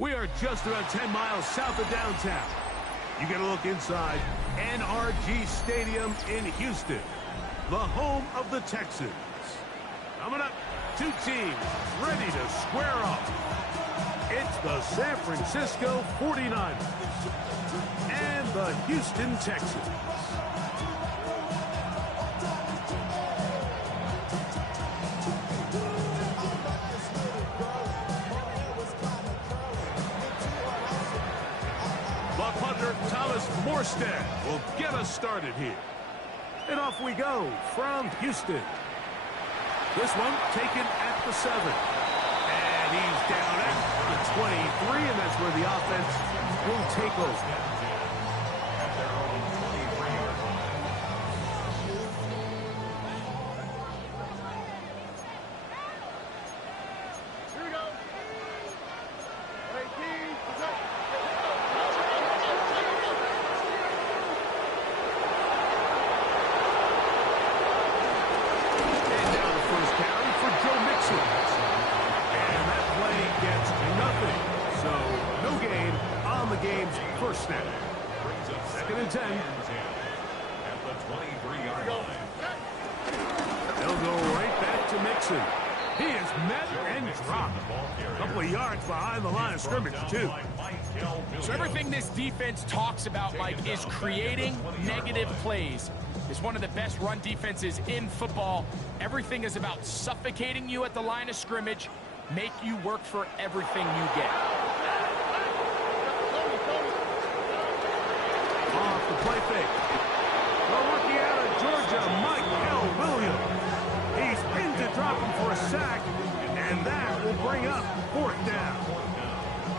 We are just about 10 miles south of downtown. You get a look inside NRG Stadium in Houston, the home of the Texans. Coming up, two teams ready to square off. It's the San Francisco 49ers and the Houston Texans. Thomas Morstead will get us started here. And off we go from Houston. This one taken at the 7. And he's down at the 23, and that's where the offense will take over. First snap. Second and 10. At the 23-yard line. They'll go right back to Mixon. He is met and dropped. A couple of yards behind the line of scrimmage, too. So everything this defense talks about, Mike, is creating negative plays. It's one of the best run defenses in football. Everything is about suffocating you at the line of scrimmage, make you work for everything you get. The play fake. The rookie out of Georgia, Michael Williams. He's pinned to drop him for a sack, and that will bring up fourth down.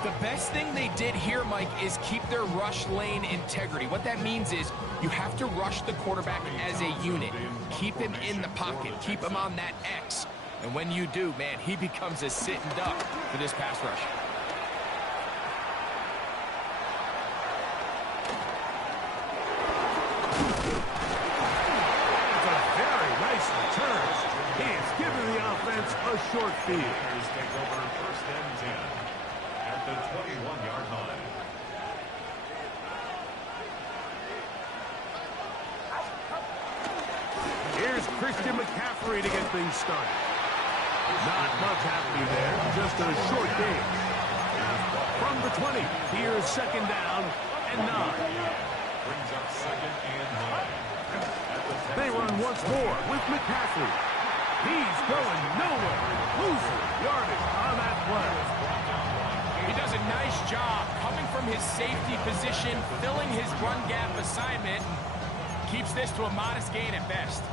The best thing they did here, Mike, is keep their rush lane integrity. What that means is you have to rush the quarterback as a unit. Keep him in the pocket. Keep him on that X. And when you do, man, he becomes a sitting duck for this pass rush. A short field. Take over first and 10 at the 21-yard line. Here's Christian McCaffrey to get things started. Not much happening there, just a short game. From the 20, here's second down and 9. Brings up second and 9. They run once more with McCaffrey. He's going nowhere. Losing yardage on that play. He does a nice job coming from his safety position, filling his run gap assignment, keeps this to a modest gain at best.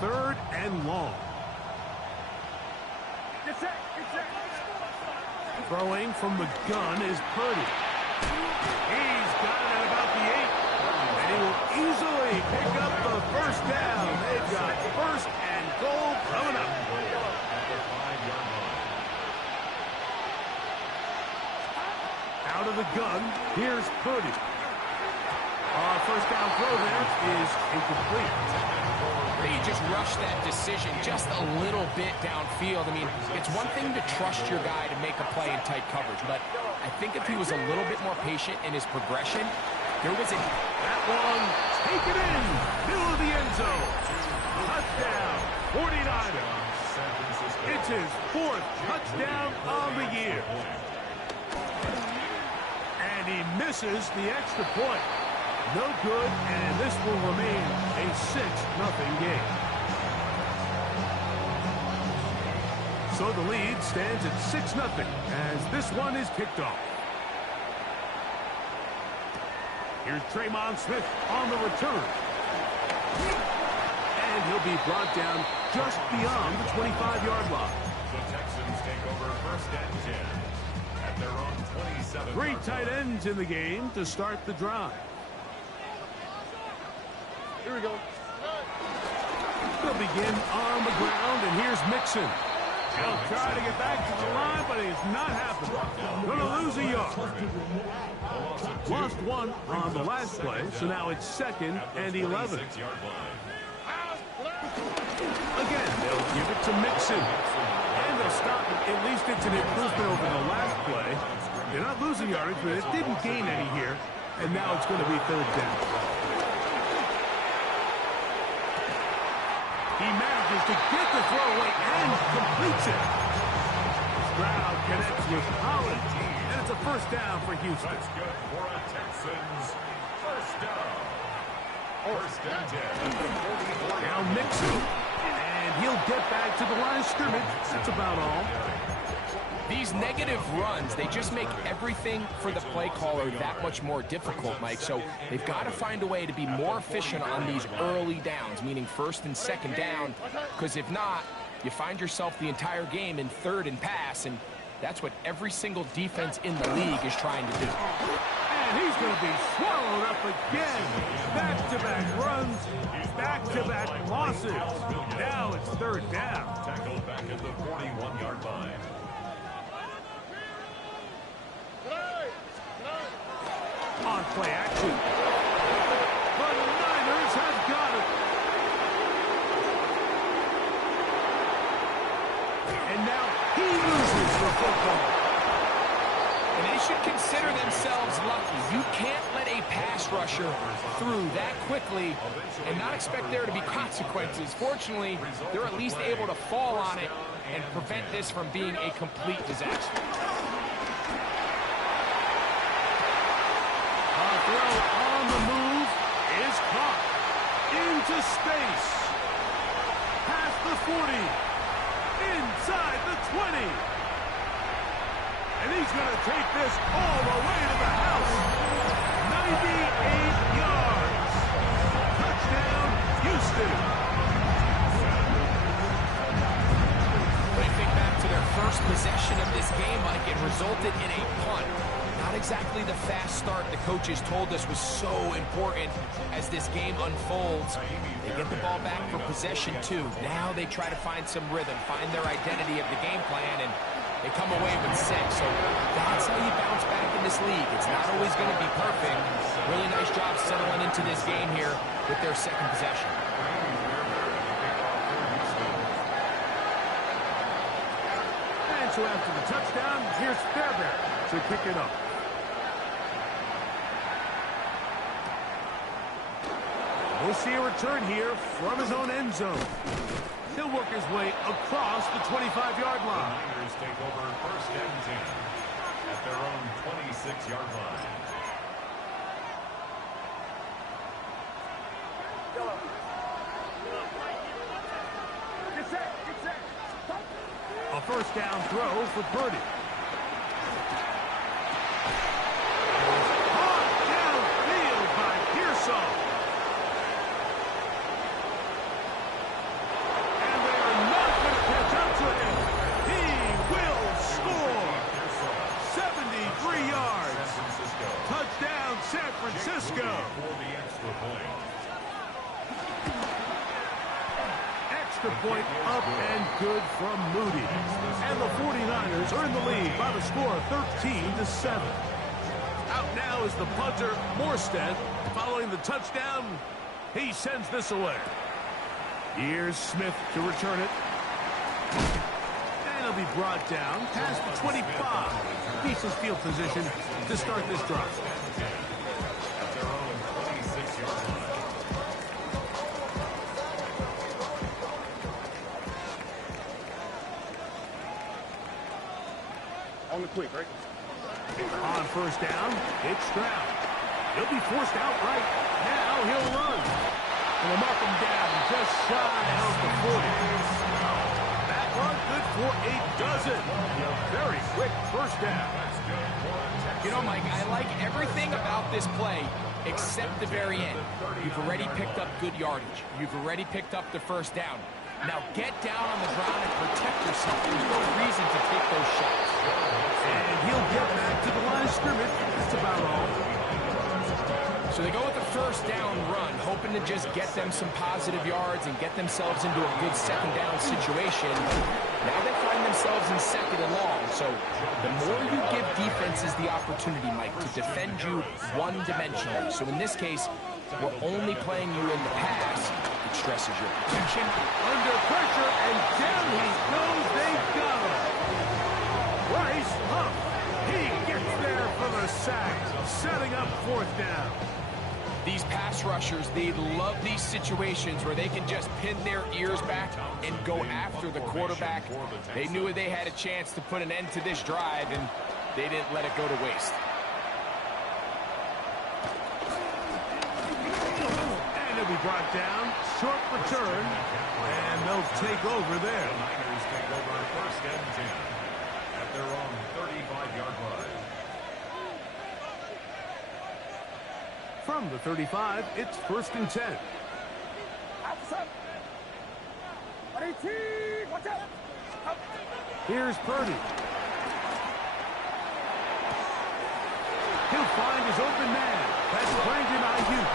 Third and long. Throwing from the gun is Purdy. He's got it at about the 8. And he will easily pick up the first down. They've got first and goal coming up. Out of the gun, here's Purdy. First down throw there is incomplete. They just rushed that decision just a little bit downfield. I mean, it's one thing to trust your guy to make a play in tight coverage, but I think if he was a little bit more patient in his progression, there was a... That one, take it in, middle of the end zone. Touchdown, 49ers. It's his fourth touchdown of the year. And he misses the extra point. No good, and this will remain a 6-0 game. So the lead stands at 6-0 as this one is kicked off. Here's Tremon Smith on the return. And he'll be brought down just beyond the 25-yard line. The Texans take over first and 10 at their own 27. 3 tight ends in the game to start the drive. Here we go. They'll begin on the ground, and here's Mixon. He'll try to get back to the line, but it's not happening. Going to lose a yard. Lost one on the last play, so now it's 2nd and 11. Again, they'll give it to Mixon. And they'll stop it. At least it's an improvement over the last play. They're not losing yardage, but it didn't gain any here. And now it's going to be 3rd down. He manages to get the throw away and completes it. Stroud connects with Holland. And it's a 1st down for Houston. That's good for a Texans 1st down. 1st and 10. Now Mixon. And he'll get back to the line of scrimmage. That's about all. These negative runs, they just make everything for the play caller that much more difficult, Mike. So they've got to find a way to be more efficient on these early downs, meaning 1st and 2nd down, because if not, you find yourself the entire game in 3rd and pass, and that's what every single defense in the league is trying to do. And he's going to be swallowed up again. Back-to-back runs, back-to-back losses. Now it's 3rd down. Tackled back at the 41-yard line. On play action. The Niners have got it. And now he loses the football. And they should consider themselves lucky. You can't let a pass rusher through that quickly and not expect there to be consequences. Fortunately, they're at least able to fall on it and prevent this from being a complete disaster. Throw on the move is caught into space, past the 40, inside the 20, and he's going to take this all the way to the house. 98 yards. Touchdown, Houston. When you think back to their first possession of this game, Mike, it resulted in a punt. Not exactly the fast start the coaches told us was so important as this game unfolds. They get the ball back for possession 2. Now they try to find some rhythm, find their identity of the game plan, and they come away with 6. So that's how you bounce back in this league. It's not always going to be perfect. Really nice job settling into this game here with their 2nd possession. And so after the touchdown, here's Fairbairn to kick it up. We'll see a return here from his own end zone. He'll work his way across the 25-yard line. Niners take over 1st and 10 at their own 26-yard line. A 1st down throw for Purdy. Caught downfield by Pearsall. San Francisco. For the extra point. Extra point up and good from Moody. And the 49ers are in the lead by the score of 13-7. Out now is the punter, Morstead. Following the touchdown, he sends this away. Here's Smith to return it. And he'll be brought down past the 25. Decent field position to start this drive. On the quick, right? On 1st down, it's Stroud. He'll be forced outright. Now he'll run. And they'll mark him down just shy of the 40. That run good for a dozen. Very quick 1st down. You know, Mike, I like everything about this play except the very end. You've already picked up good yardage. You've already picked up the 1st down. Now get down on the ground and protect yourself. There's no reason to take those shots. And he'll get back to the line of scrimmage. That's about all. So they go with the first down run, hoping to just get them some positive yards and get themselves into a good second down situation. Now they find themselves in second and long. So the more you give defenses the opportunity, Mike, to defend you one-dimensionally. So in this case, we're only playing you in the pass. It stresses your protection. Under pressure, and down he goes. They got him. Bryce Huff. He gets there for the sack, setting up fourth down. These pass rushers, they love these situations where they can just pin their ears back and go after the quarterback. They knew they had a chance to put an end to this drive, and they didn't let it go to waste. And he'll be brought down. Short return, and they'll take over there. The Niners take over first and 10 at their own 35-yard line. From the 35, it's first and 10. Here's Purdy. He'll find his open man. That's Brandon Ayuk.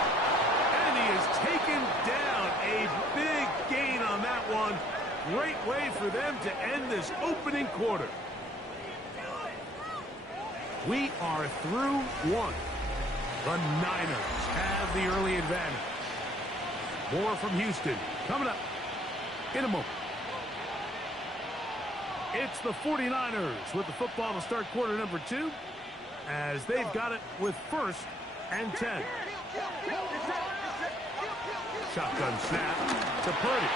And he is taken down. A big gain on that one. Great way for them to end this opening quarter. We are through one. The Niners have the early advantage. More from Houston coming up in a moment. It's the 49ers with the football to start quarter number 2 as they've got it with first and 10. Shotgun snap to Purdy.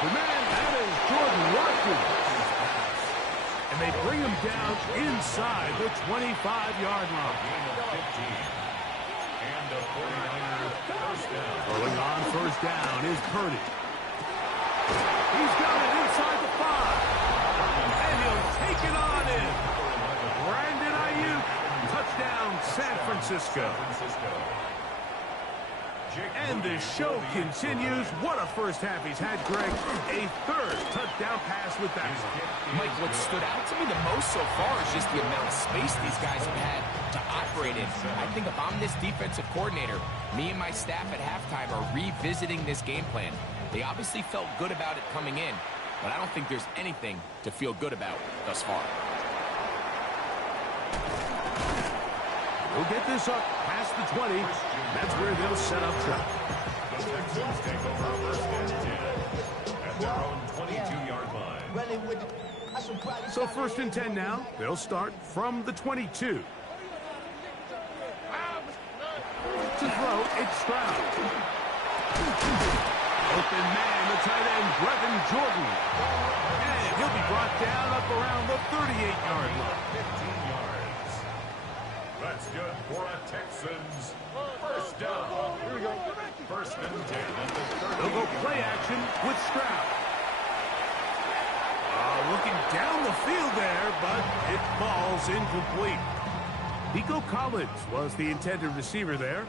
The man, that is Jordan Watkins. And they bring him down inside the 25-yard line. And the 49ers first down. Rolling on first down is Purdy. He's got it inside the 5. And he'll take it on in. Brandon Ayuk. Touchdown, San Francisco. And the show continues. What a first half he's had, Greg. A third touchdown pass with that one. Mike, what stood out to me the most so far is just the amount of space these guys have had to operate in. I think if I'm this defensive coordinator, me and my staff at halftime are revisiting this game plan. They obviously felt good about it coming in, but I don't think there's anything to feel good about thus far. We'll get this up past the 20. That's where they'll set up shop. The Texans take over first and 10 at their own 22-yard line. So first and 10 now. They'll start from the 22. To throw, it's Stroud. Open man, the tight end, Brevin Jordan. And he'll be brought down up around the 38-yard line. 15 yards. That's good for a Texans first down. Here we go. First and 10 at the 30. They'll go play action with Stroud. Looking down the field there, but it falls incomplete. Nico Collins was the intended receiver there.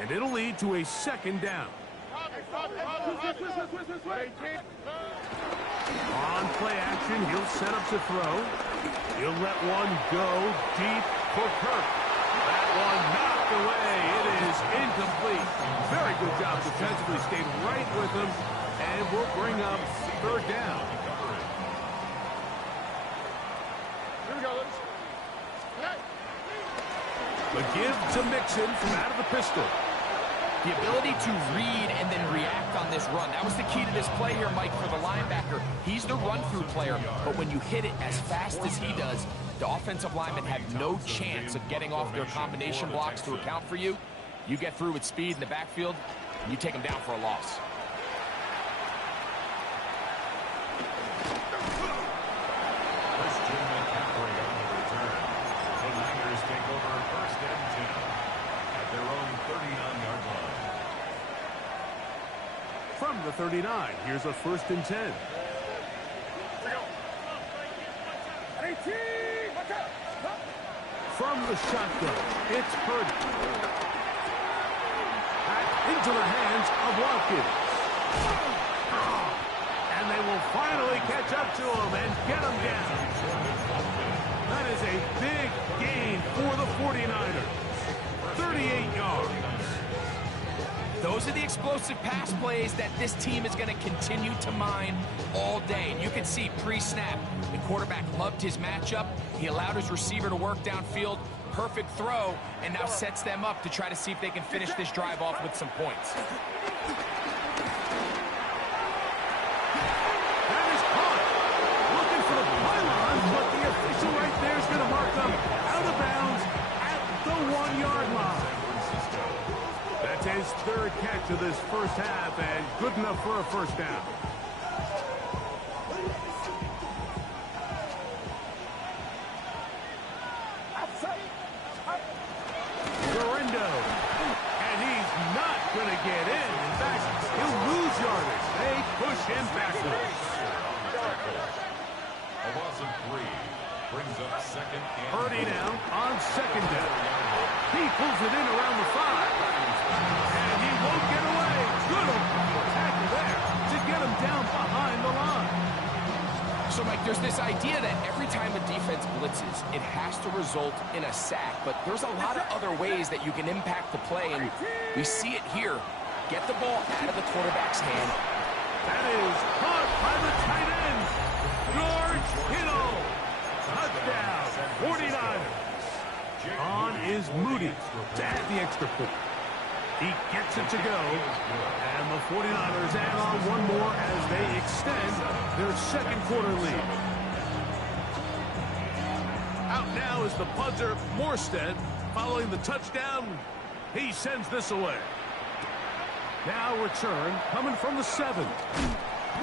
And it'll lead to a second down. On play action, he'll set up to throw. He'll let one go deep for Kirk. That one knocked away. It is incomplete. Very good job defensively. Stayed right with him. And we'll bring up third down. Here we go. The give to Mixon from out of the pistol. The ability to read and then react on this run. That was the key to this play here, Mike, for the linebacker. He's the run-through player, but when you hit it as fast as he does, the offensive linemen have no chance of getting off their combination blocks to account for you. You get through with speed in the backfield, and you take them down for a loss. From the 39, here's a first and 10. From the shotgun, it's Purdy. Back into the hands of Watkins. And they will finally catch up to him and get him down. That is a big gain for the 49ers. 38 yards. Those are the explosive pass plays that this team is going to continue to mine all day. And you can see pre-snap, the quarterback loved his matchup. He allowed his receiver to work downfield. Perfect throw, and now sets them up to try to see if they can finish this drive off with some points. That is caught. Looking for the pylon, but the official right there is going to mark them out of bounds at the 1-yard line. That's his third catch of this first half, and good enough for a first down. And he's not going to get in. In fact, he'll lose yardage. They push him backwards. A loss of 3 brings up second and Purdy now on second down. He pulls it in around the 5. And he won't get away. Good tackle there to get him down behind the line. So, Mike, there's this idea that every time a defense blitzes, it has to result in a sack. But there's a lot of other ways that you can impact the play, and we see it here. Get the ball out of the quarterback's hand. That is caught by the tight end, George Kittle. Touchdown, 49ers. On is Moody to add the extra point. He gets it to go, and the 49ers add on one more as they extend their second quarter lead. Out now is the punter, Morstead, following the touchdown. He sends this away. Now return coming from the 7.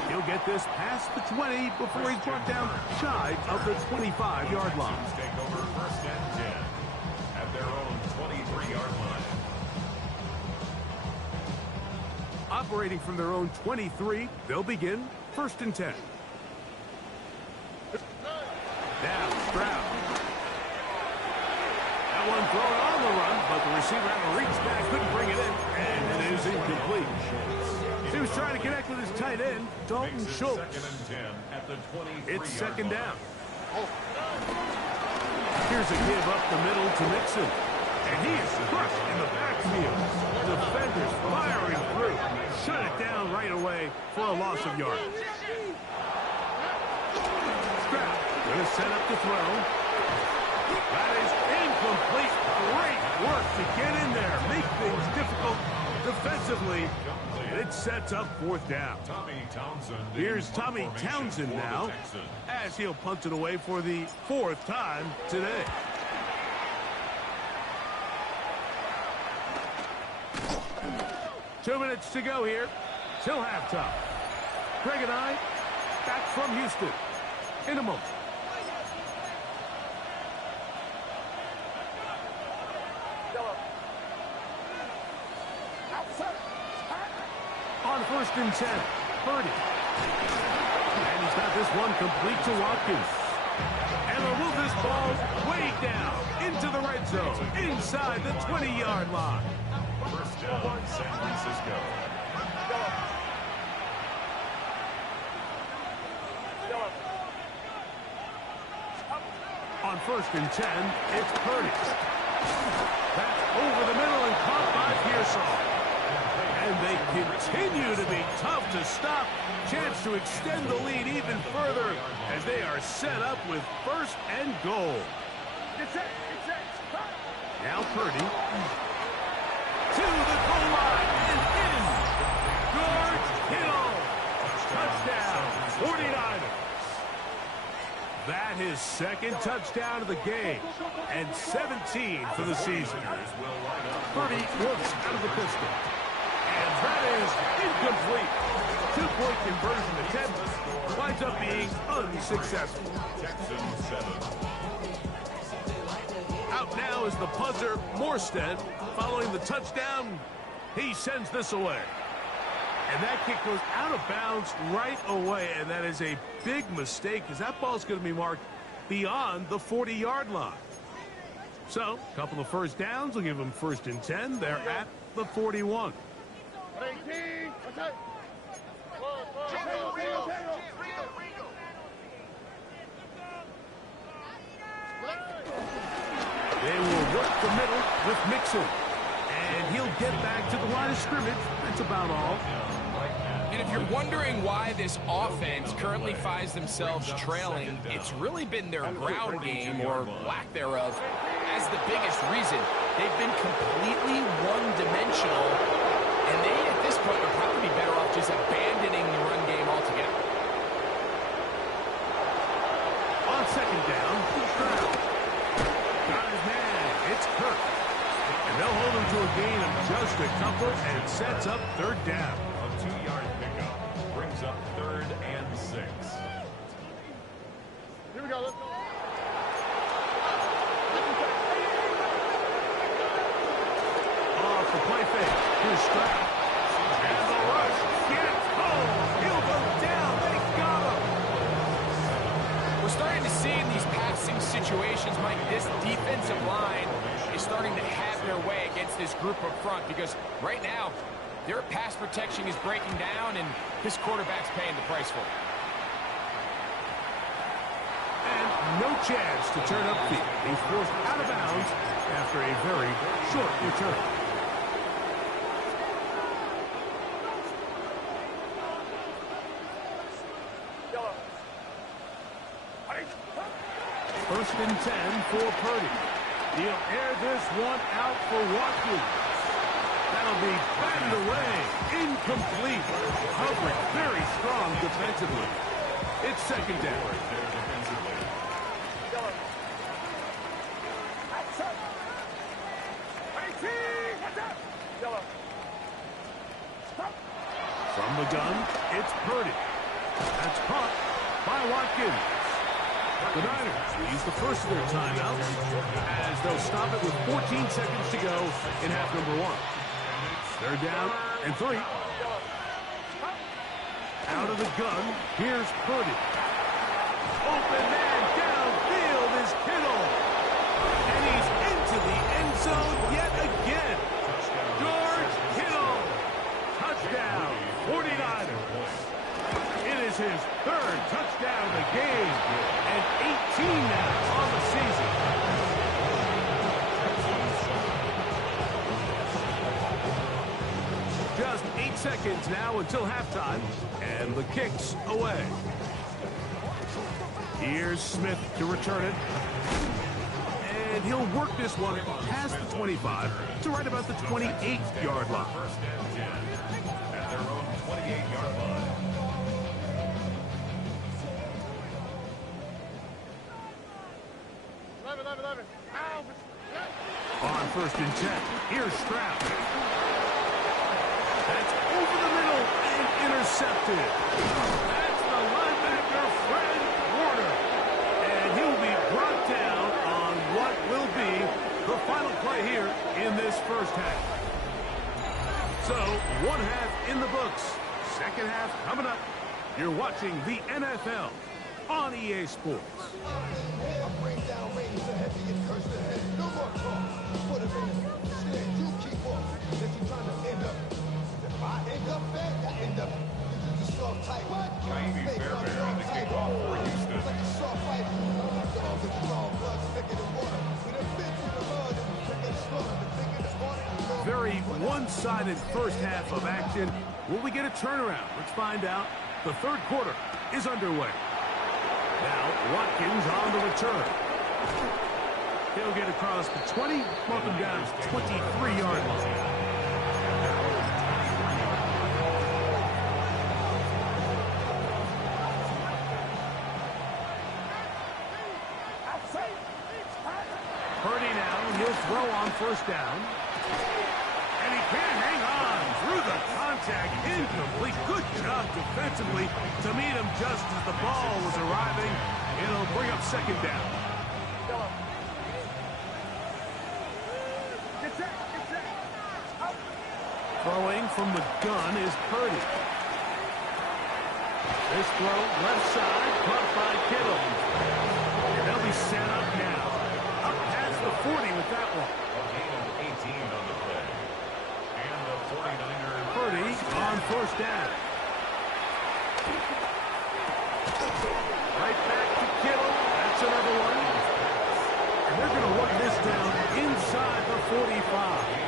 He'll get this past the 20 before he's brought down shy of the 25-yard line. take over first and 10 at their own 23-yard line. Operating from their own 23, they'll begin first and 10. Now Stroud. That one thrown on the run, but the receiver had to reach back, couldn't bring it in, and it is incomplete. He was trying to connect with his tight end, Dalton Schultz. Second and 10 at the 23-yard It's second line. down. Here's a give up the middle to Mixon. And he is crushed in the backfield. Defenders firing through. Shut it down right away for a loss of yardage. Stroud going to set up to throw. That is incomplete. Great work to get in there. Make things difficult defensively. And it sets up fourth down. Tommy Townsend. Here's Tommy Townsend now as he'll punt it away for the 4th time today. Two minutes to go here. Till halftime. Greg and I back from Houston in a moment. On first and 10, Purdy. And he's got this one complete to Watkins. And they'll move this ball way down into the red zone, inside the 20-yard line. First down, San Francisco. On first and 10, it's Purdy. That's over the middle and caught by Pearsall. And they continue to be tough to stop. Chance to extend the lead even further as they are set up with first and goal. Now Purdy to the goal line and in. George Kittle. Touchdown, 49ers. That his second touchdown of the game and 17 for the season. Purdy works out of the pistol. And that is incomplete. 2-point conversion attempt winds up being unsuccessful. Texans 7. Out now is the punter, Morstead. Following the touchdown, he sends this away. And that kick goes out of bounds right away, and that is a big mistake because that ball's going to be marked beyond the 40-yard line. So, a couple of first downs will give them first and 10. They're at the 41. They will work the middle with Mixon. get back to the line of scrimmage. That's about all. And if you're wondering why this offense currently finds themselves trailing, it's really been their ground game, or lack thereof, as the biggest reason. They've been completely one-dimensional, and they, at this point, would probably be better off just abandoning the run game altogether. On second down, got his man. It's Kirk. And they'll hold him to a gain of just a couple and sets up third down. A 2-yard pickup brings up 3rd and 6. Here we go. Let's go. Off the play fake. Here's Stroud. And the rush gets home. He'll go down. They got him. We're starting to see in these passing situations, Mike, this defensive line is starting to have their way against this group up front, because right now their pass protection is breaking down, and this quarterback's paying the price for it. And no chance to turn upfield. He's forced out of bounds after a very short return. First and 10 for Purdy. He'll air this one out for Watkins. That'll be batted away. Incomplete. Coverage very strong defensively. It's second down. From the gun, it's Purdy. That's caught by Watkins. The Niners use the first of their timeouts as they'll stop it with 14 seconds to go in half number 1. They're down and 3. Out of the gun, here's Purdy. Open man downfield is Kittle. And he's into the end zone yet again. George Kittle. Touchdown, 49ers. It is his 3rd touchdown of the game, and 18 now on the season. Just 8 seconds now until halftime, and the kick's away. Here's Smith to return it. And he'll work this one past the 25 to right about the 28-yard line. First and 10 at their own 28-yard line. On first and 10, here's Stroud. That's over the middle and intercepted. That's the linebacker, Fred Warner. And he'll be brought down on what will be the final play here in this first half. So, one half in the books. Second half coming up. You're watching the NFL on EA Sports. Jamie Fairbairn on the kickoff for Houston. Very one-sided first half of action. Will we get a turnaround? Let's find out. The third quarter is underway. Now, Watkins on the return. He'll get across the 20, brought them down to 23-yard line. Purdy now, he'll throw on first down. And he can't hang on through the contact. Incomplete. Good job defensively to meet him just as the ball was arriving. It'll bring up second down. Throwing from the gun is Purdy. This throw left side, caught by Kittle. And they'll be set up now. Up past the 40 with that one. A gain of 18 on the play. And the 49ers. Purdy on first down. Right back to Kittle. That's another one. And they're going to work this down inside the 45.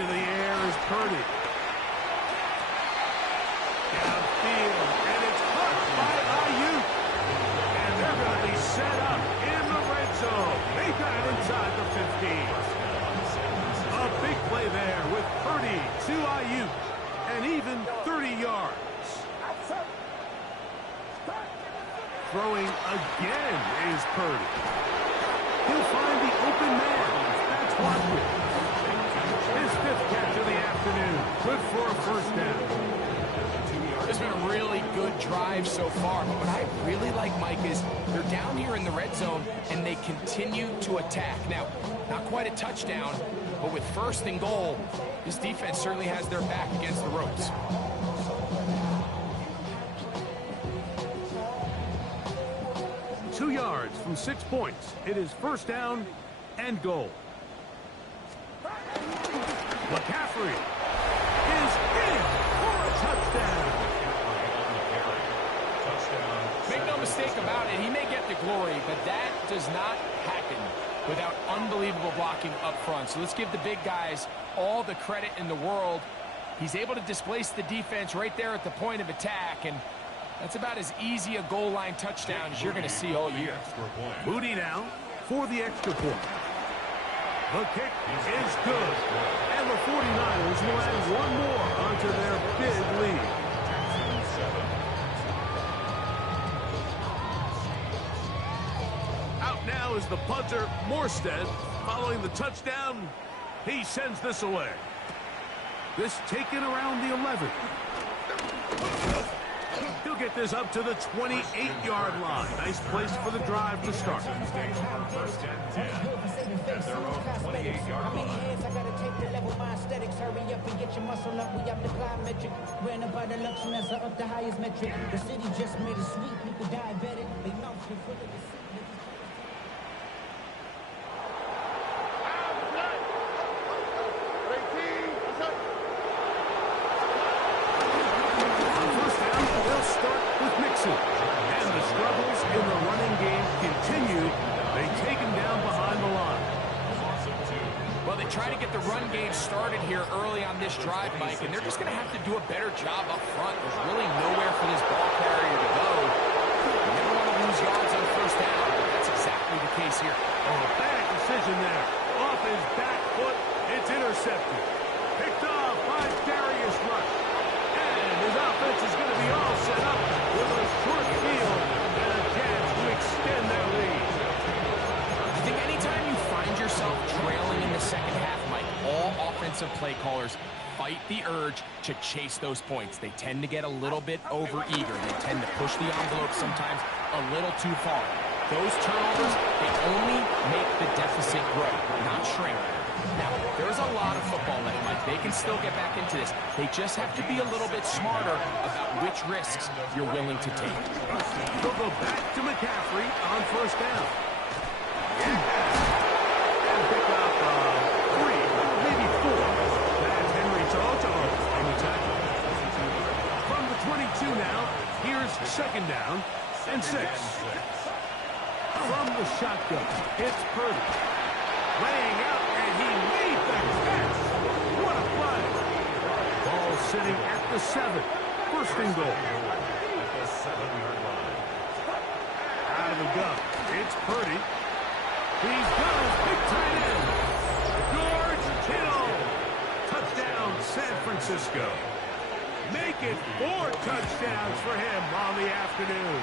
into the air is Purdy. Downfield, and it's caught by Ayuk. And they're going to be set up in the red zone. They got it inside the 15. A big play there with Purdy to Ayuk, and even 30 yards. Throwing again is Purdy. He'll find the open man. That's Watkins. His 5th catch of the afternoon. Good for a first down. It's been a really good drive so far, but what I really like, Mike, is they're down here in the red zone, and they continue to attack. Now, not quite a touchdown, but with 1st and goal, this defense certainly has their back against the ropes. Two yards from 6 points. It is first down and goal. McCaffrey is in for a touchdown. Make no mistake about it, he may get the glory, but that does not happen without unbelievable blocking up front. So let's give the big guys all the credit in the world. He's able to displace the defense right there at the point of attack, and that's about as easy a goal line touchdown as you're going to see all year. Moody now for the extra point. The kick is good. And the 49ers will add one more onto their big lead. Out now is the punter, Morstead. Following the touchdown, he sends this away. This taken around the 11. He'll get this up to the 28-yard line. Nice place for the drive to start. First and 10 at their own 28-yard line. I gotta take the level, my aesthetics. Hurry up and get your muscle up. We up the plyometric. Ran about the luxury as up the highest metric. The city just made it sweet. People diabetic. They mouth full of the sea. And the struggles in the running game continue. They take him down behind the line. Well, they try to get the run game started here early on this drive, Mike, and they're just going to have to do a better job up front. There's really nowhere for this ball carrier to go. You never want to lose yards on first down, but that's exactly the case here. Oh, bad decision there. Off his back foot, it's intercepted. Picked off by Darius Rush. And his offense is going to be all set up with a short field and a chance to extend their lead. I think anytime you find yourself trailing in the second half, Mike, all offensive play callers fight the urge to chase those points. They tend to get a little bit overeager. They tend to push the envelope sometimes a little too far. Those turnovers, they only make the deficit grow, not shrink. Now, there's a lot of football left, Mike. They can still get back into this. They just have to be a little bit smarter about which risks you're willing to take. They'll go back to McCaffrey on first down. And pick up 3, maybe 4. That's Henry Toto on the tackle. From the 22 now, here's second down and 6. From the shotgun, it's Purdy. Laying out, and he made the catch. What a play. Ball sitting at the 7. First and goal. At the 7-yard line. Out of the gun, it's Purdy. He's got his big tight end. George Kittle. Touchdown, San Francisco. Make it 4 touchdowns for him on the afternoon.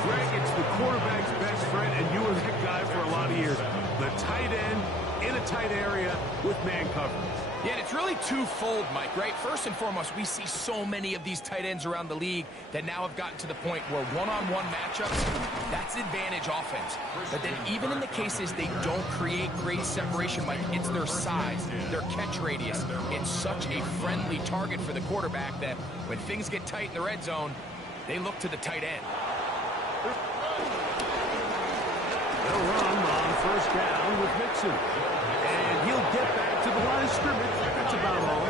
Greg, it's the quarterback's best friend, and you were that guy for a lot of years. The tight end in a tight area with man coverage. Yeah, and it's really twofold, Mike, right? First and foremost, we see so many of these tight ends around the league that now have gotten to the point where one-on-one matchups, that's advantage offense. But then even in the cases they don't create great separation, Mike, it's their size, their catch radius. It's such a friendly target for the quarterback that when things get tight in the red zone, they look to the tight end. They'll run on first down with Mixon. And he'll get back to the line of scrimmage. That's about all.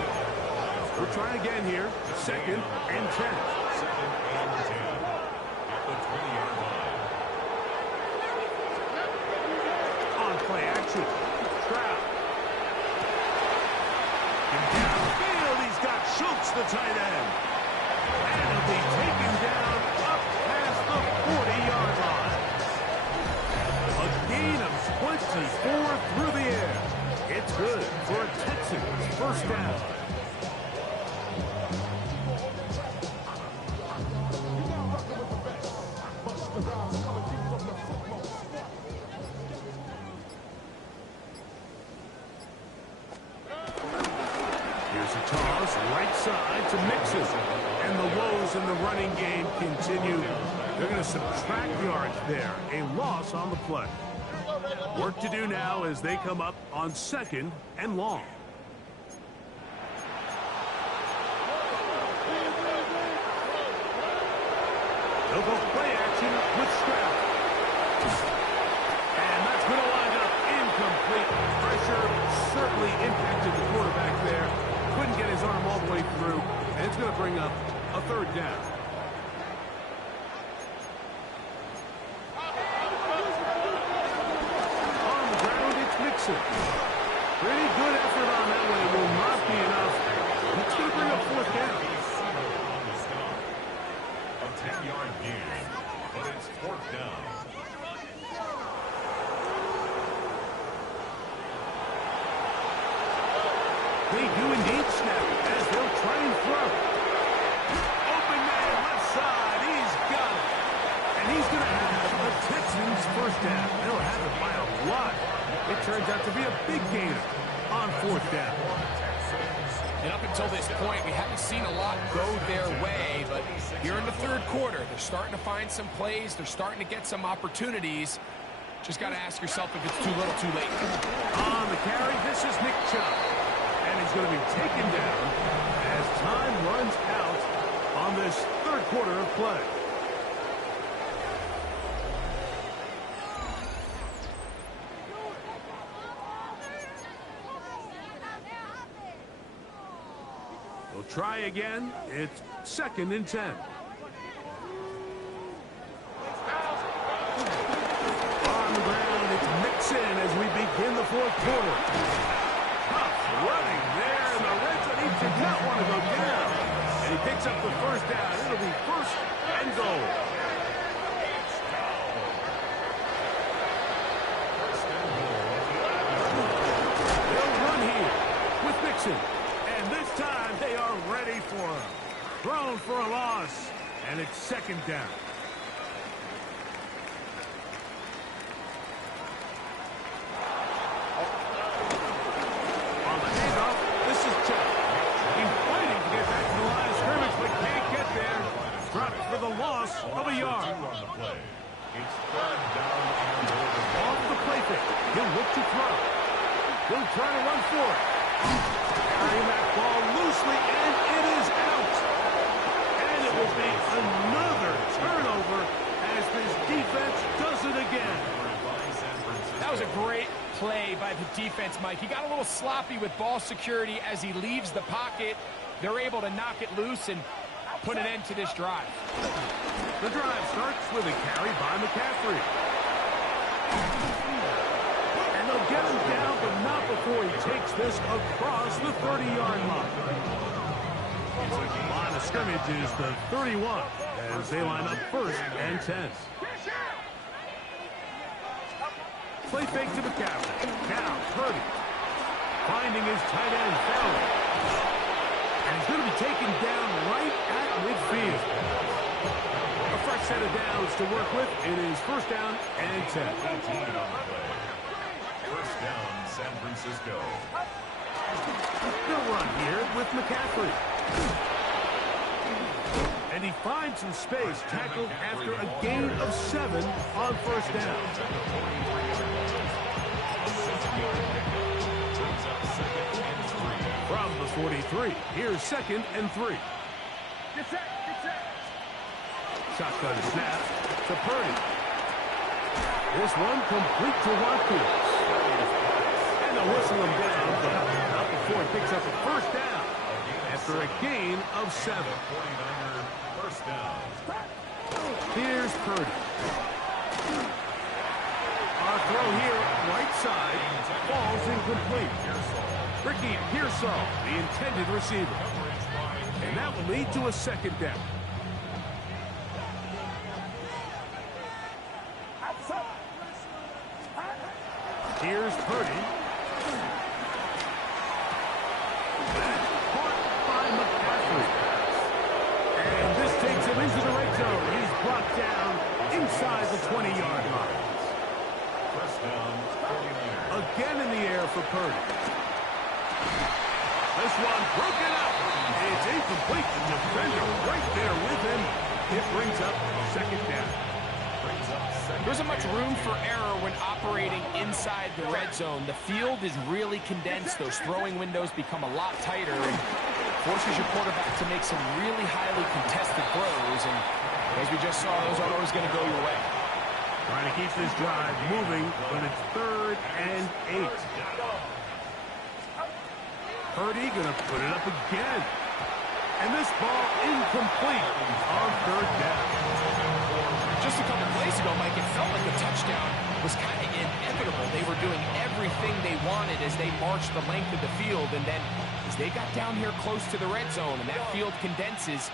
We'll try again here. Second and 10. Second and 10 at the 20-yard line. On play action. Stroud Downfield, he's got Schultz, the tight end. And he'll be taken down up past the 40-yard line. A gain of 24 through the air. It's good for a Texans first down. Here's a toss, right side to Mixon. And the woes in the running game continue. They're going to subtract yards there. A loss on the play. Work to do now as they come up on 2nd and long. They'll go play action with Stroud. And that's going to wind up incomplete. Pressure certainly impacted the quarterback there. Couldn't get his arm all the way through. And it's going to bring up a 3rd down. On the ground, it's Mixon. Pretty good effort on that one. It will not be enough. It's going to bring up 4th down. A 10-yard gain, but it's 4th down. They do indeed snap as they'll try and throw. Open man, left side. He's got it. And he's going to have a Texans first down. They'll have it by a lot. It turns out to be a big gainer on 4th down. And up until this point, we haven't seen a lot go their way, but here in the 3rd quarter, they're starting to find some plays. They're starting to get some opportunities. Just got to ask yourself if it's too little, too late. On the carry, this is Nick Chubb. And he's going to be taken down as time runs out on this 3rd quarter of play. We'll try again. It's 2nd and 10. On the ground, it's Mixon as we begin the 4th quarter. Tough running there in the red zone. He did not want to go down. And he picks up the first down. It'll be 1st and goal. They'll run here with Mixon. And this time they are ready for him. Thrown for a loss. And it's 2nd down. On the handoff, this is Chubb. He's fighting to get back to the line of scrimmage, but can't get there. Dropped for the loss of a yard. It's 3rd down and Off the play fake. He'll look to throw. He'll try to run for it. Carrying that ball loosely, and it is out. And it will be another turnover as this defense does it again. That was a great play by the defense, Mike. He got a little sloppy with ball security as he leaves the pocket. They're able to knock it loose and put an end to this drive. The drive starts with a carry by McCaffrey. And they'll get him down, but not before he takes this across the 30-yard line. Line of scrimmage is the 31 as they line up 1st and 10. Play fake to McCaffrey. Now Purdy finding his tight end Fowler. And he's going to be taken down right at midfield. A fresh set of downs to work with. It is 1st down and 10. 1st down, San Francisco. They'll run here with McCaffrey. And he finds some space, tackled after a gain of 7 on 1st down. From the 43, here's 2nd and 3. Shotgun snap to Purdy. This one complete to Watkins. And they'll whistle him down, but not before he picks up a 1st down after a gain of 7. 49er first down. Here's Purdy. Our throw here, right side, falls incomplete. Ricky Pearsall, the intended receiver. And that will lead to a second down. Here's Purdy. That's caught by McCaffrey. And this takes him into the red zone. He's brought down inside the 20-yard line. First down, 49ers. Again in the air for Purdy. This one broken up. It's incomplete. The defender right there with him. It brings up second down. There isn't much room for error when operating inside the red zone. The field is really condensed. Those throwing windows become a lot tighter and forces your quarterback to make some really highly contested throws. And as we just saw, those aren't always going to go your way. Trying to keep this drive moving, but it's 3rd and 8. Purdy going to put it up again. And this ball incomplete on 3rd down. Just a couple plays ago, Mike, it felt like the touchdown was kind of inevitable. They were doing everything they wanted as they marched the length of the field. And then as they got down here close to the red zone and that field condenses,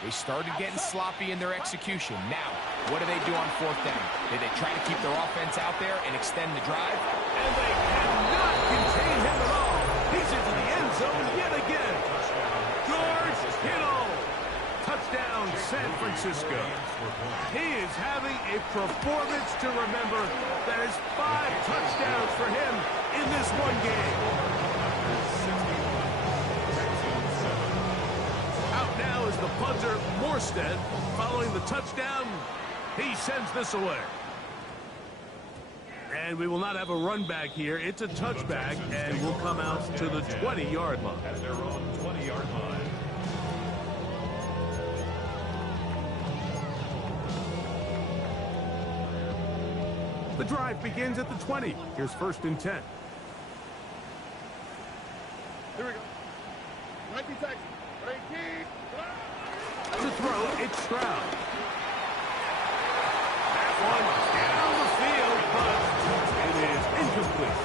they started getting sloppy in their execution. Now, what do they do on 4th down? Did they try to keep their offense out there and extend the drive? And they cannot contain him at all. He's into the end zone yet again. George Kittle. Touchdown, San Francisco. He is having a performance to remember. That is 5 touchdowns for him in this one game. Out now is the punter, Morstead. Following the touchdown, he sends this away. And we will not have a run back here. It's a touchback, and we'll come out to the 20-yard line. At their own 20-yard line. The drive begins at the 20. Here's 1st and 10. Here we go. Mikey Texas. To throw, it's Stroud. That one down the field, but it is incomplete.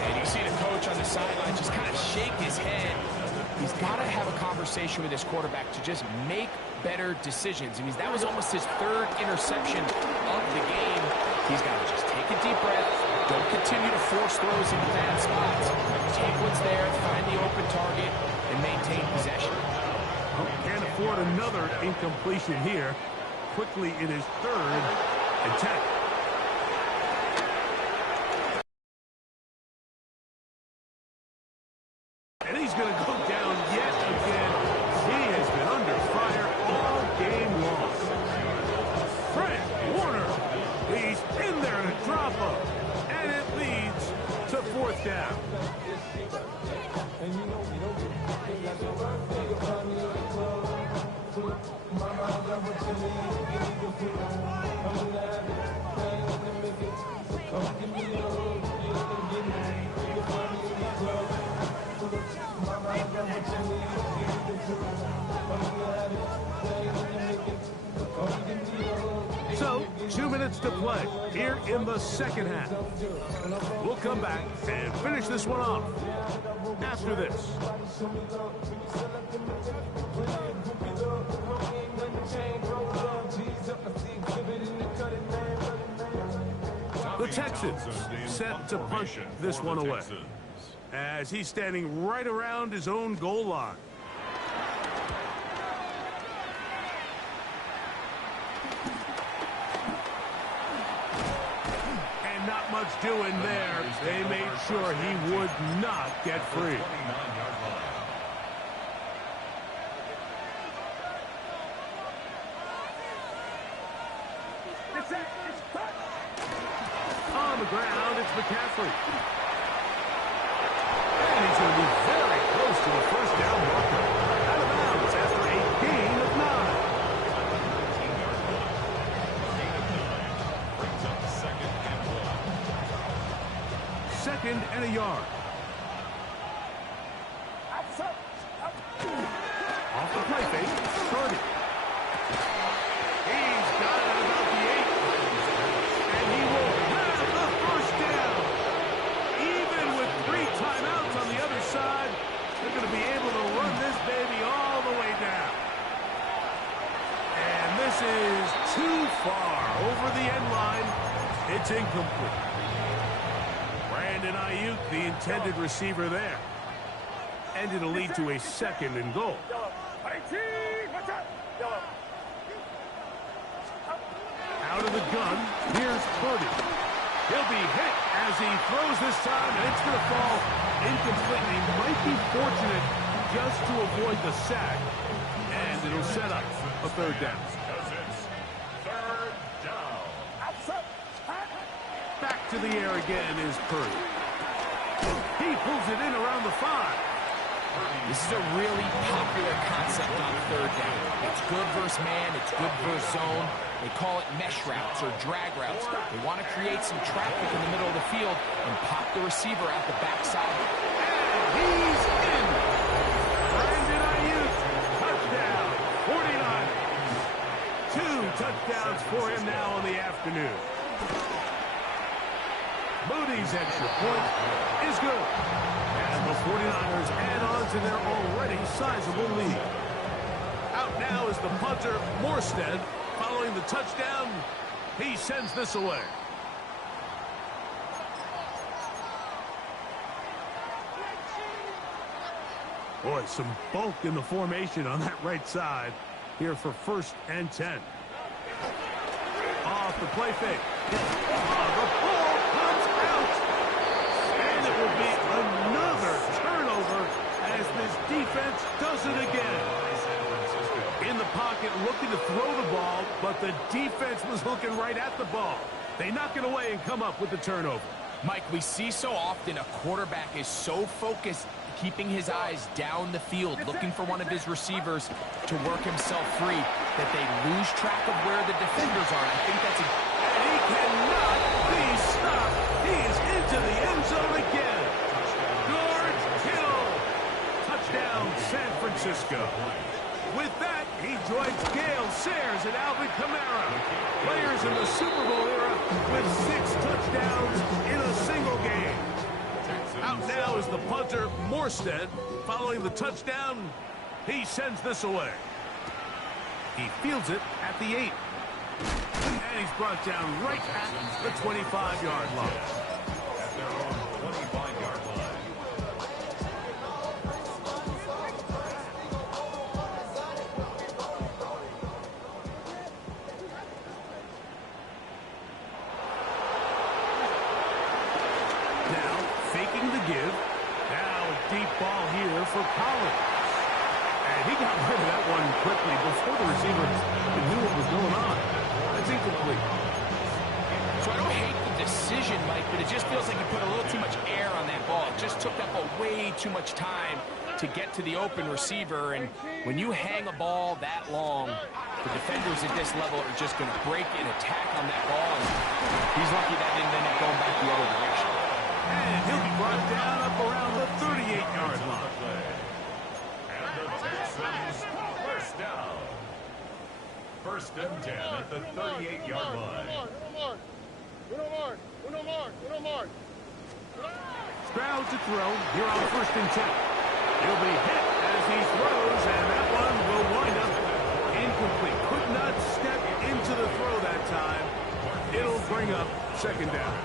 And you see the coach on the sideline just kind of shake his head. He's got to have a conversation with his quarterback to just make better decisions. I mean, that was almost his 3rd interception of the game. He's got to just take a deep breath. Don't continue to force throws into bad spots. Take what's there, find the open target, and maintain possession. Can't afford another incompletion here. Quickly, it is 3rd and 10. And he's going to go down yet again. He has been under fire all game long. Fred Warner, he's in there to drop him. And it leads to 4th down. So, 2 minutes to play here in the second half. We'll come back and finish this one off after this. The Texans set to push this one away as he's standing right around his own goal line. And not much doing there. They made sure he would not get free. On the ground, it's McCaffrey. And he's going to be very close to the 1st down marker. Out of bounds after a gain of 9. 2nd and a yard. Off the play fake, Purdy. He's got it about the 8. And he will have the 1st down. Even with 3 timeouts on the other side. the intended receiver there. And it'll lead to a 2nd and goal. Out of the gun, here's Purdy. He'll be hit as he throws this time, and it's going to fall incomplete. He might be fortunate just to avoid the sack, and it'll set up a 3rd down. Back to the air again is Purdy. He pulls it in around the 5. This is a really popular concept on 3rd down. It's good versus man, it's good versus zone. They call it mesh routes or drag routes. They want to create some traffic in the middle of the field and pop the receiver out the backside. And he's in. Brandon Ayuk, touchdown, 49ers. 2 touchdowns for him now in the afternoon. Moody's extra point is good. And the 49ers add on to their already sizable lead. Out now is the punter, Morstead. Following the touchdown, he sends this away. Boy, some bulk in the formation on that right side here for 1st and 10. Off the play fake. The ball comes out. And it will be another turnover as this defense does it again. In the pocket looking to throw the ball, but the defense was looking right at the ball. They knock it away and come up with the turnover. Mike, we see so often a quarterback is so focused, keeping his eyes down the field, looking for one of his receivers to work himself free, that they lose track of where the defenders are. And I think that's And he cannot be stopped. He is into the end zone again. George Kittle. Touchdown, San Francisco. With that, he joins Gale Sayers and Alvin Kamara, players in the Super Bowl era with 6 touchdowns in a single game. Out now is the punter, Morstead. Following the touchdown, he sends this away. He fields it at the 8. And he's brought down right at the 25-yard line. At their own 25-yard line. Faking the give. Now a deep ball here for Collins. And he got rid of that one quickly before the receiver knew what was going on. That's incomplete. So I don't hate the decision, Mike, but it just feels like he put a little too much air on that ball. It just took up way too much time to get to the open receiver. And when you hang a ball that long, the defenders at this level are just going to break and attack on that ball. And he's lucky that didn't end up going back the other direction. And he'll be brought down up around the 38-yard line. And the Texans, 1st down. 1st and 10 at the 38-yard line. Stroud to throw here on 1st and 10. He'll be hit as he throws, and that one will wind up incomplete. Could not step into the throw that time. It'll bring up 2nd down.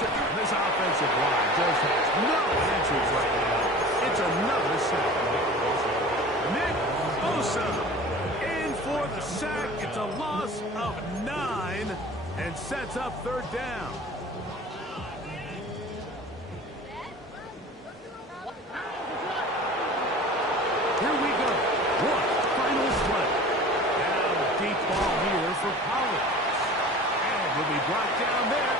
This offensive line just has no answers right now. It's another sack. Nick Bosa in for the sack. It's a loss of 9 and sets up 3rd down. Here we go. One final play. Now a deep ball here for Collins. And will be brought down there.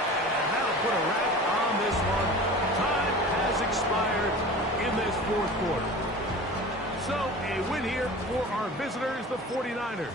Put a wrap on this one. Time has expired in this 4th quarter. So a win here for our visitors, the 49ers.